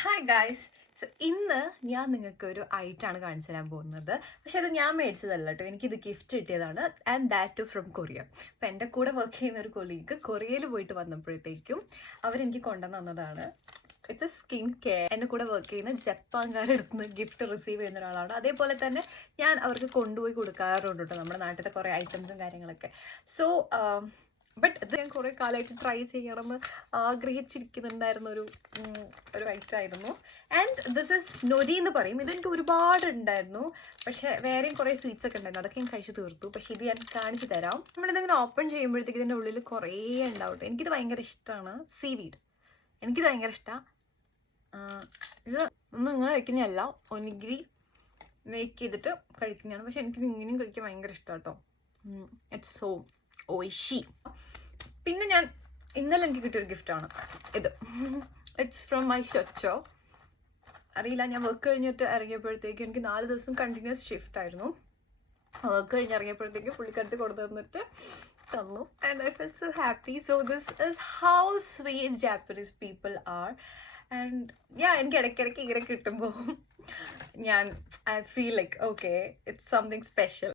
Hi guys. So ഇന്ന് ഞാൻ നിങ്ങൾക്ക് ഒരു ഐറ്റാണ് കാണിച്ചു തരാൻ പോകുന്നത്. പക്ഷെ അത് ഞാൻ മേടിച്ചതല്ല കേട്ടോ, എനിക്കിത് ഗിഫ്റ്റ് കിട്ടിയതാണ്. And that too from Korea. അപ്പം എൻ്റെ കൂടെ വർക്ക് ചെയ്യുന്ന ഒരു കൊളീഗ് കൊറിയയിൽ പോയിട്ട് വന്നപ്പോഴത്തേക്കും അവരെനിക്ക് കൊണ്ടുവന്ന് തന്നതാണ്. It's skin care. എൻ്റെ കൂടെ വർക്ക് ചെയ്യുന്ന ജപ്പാൻകാരുടെ അടുത്ത് നിന്ന് ഗിഫ്റ്റ് റിസീവ് ചെയ്യുന്ന ഒരാളാണ്. അതേപോലെ തന്നെ ഞാൻ അവർക്ക് കൊണ്ടുപോയി കൊടുക്കാറുണ്ട് കേട്ടോ, നമ്മുടെ നാട്ടിലത്തെ കുറേ ഐറ്റംസും കാര്യങ്ങളൊക്കെ. സോ ബട്ട് ഇത് ഞാൻ കുറേ കാലമായിട്ട് ട്രൈ ചെയ്യണമെന്ന് ആഗ്രഹിച്ചിരിക്കുന്നുണ്ടായിരുന്ന ഒരു ഐറ്റമായിരുന്നു. ആൻഡ് ദിസ് ഇസ് നൊരി എന്ന് പറയും. ഇതെനിക്ക് ഒരുപാട് ഉണ്ടായിരുന്നു, പക്ഷേ വേറെയും കുറേ സ്വീറ്റ്സ് ഒക്കെ ഉണ്ടായിരുന്നു. അതൊക്കെ ഞാൻ കഴിച്ച് തീർത്തു. പക്ഷേ ഇത് ഞാൻ കാണിച്ചു തരാം. നമ്മളിതിങ്ങനെ ഓപ്പൺ ചെയ്യുമ്പോഴത്തേക്ക് ഇതിൻ്റെ ഉള്ളിൽ കുറേ ഉണ്ടാവട്ടെ. എനിക്കിത് ഭയങ്കര ഇഷ്ടമാണ്. സീവീഡ് എനിക്കിത് ഭയങ്കര ഇഷ്ടമാണ്. ഇത് ഒന്നും ഇങ്ങനെ കഴിക്കുന്നതല്ല, ഒനിഗിരി മേക്ക് ചെയ്തിട്ട് കഴിക്കുന്നതാണ്. പക്ഷെ എനിക്കിത് ഇങ്ങനെയും കഴിക്കാൻ ഭയങ്കര ഇഷ്ടമാണ് കേട്ടോ. ഇറ്റ്സ് സോ ഓയിഷി. പിന്നെ ഞാൻ ഇന്നലെ എനിക്ക് കിട്ടിയൊരു ഗിഫ്റ്റാണ് ഇത്. ഇറ്റ്സ് ഫ്രം മൈ ഷൊച്ചോ. അറിയില്ല, ഞാൻ വർക്ക് കഴിഞ്ഞിട്ട് ഇറങ്ങിയപ്പോഴത്തേക്കും എനിക്ക് 4 ദിവസം കണ്ടിന്യൂസ് ഷിഫ്റ്റ് ആയിരുന്നു. വർക്ക് കഴിഞ്ഞ് ഇറങ്ങിയപ്പോഴത്തേക്കും പുള്ളിക്കാരത്ത് കൊടുത്തു തന്നിട്ട് തന്നു. And I felt so happy. So this is how sweet Japanese people are. And എനിക്ക് ഇടയ്ക്കിടയ്ക്ക് ഇങ്ങനെ കിട്ടുമ്പോൾ I feel like okay, it's something special.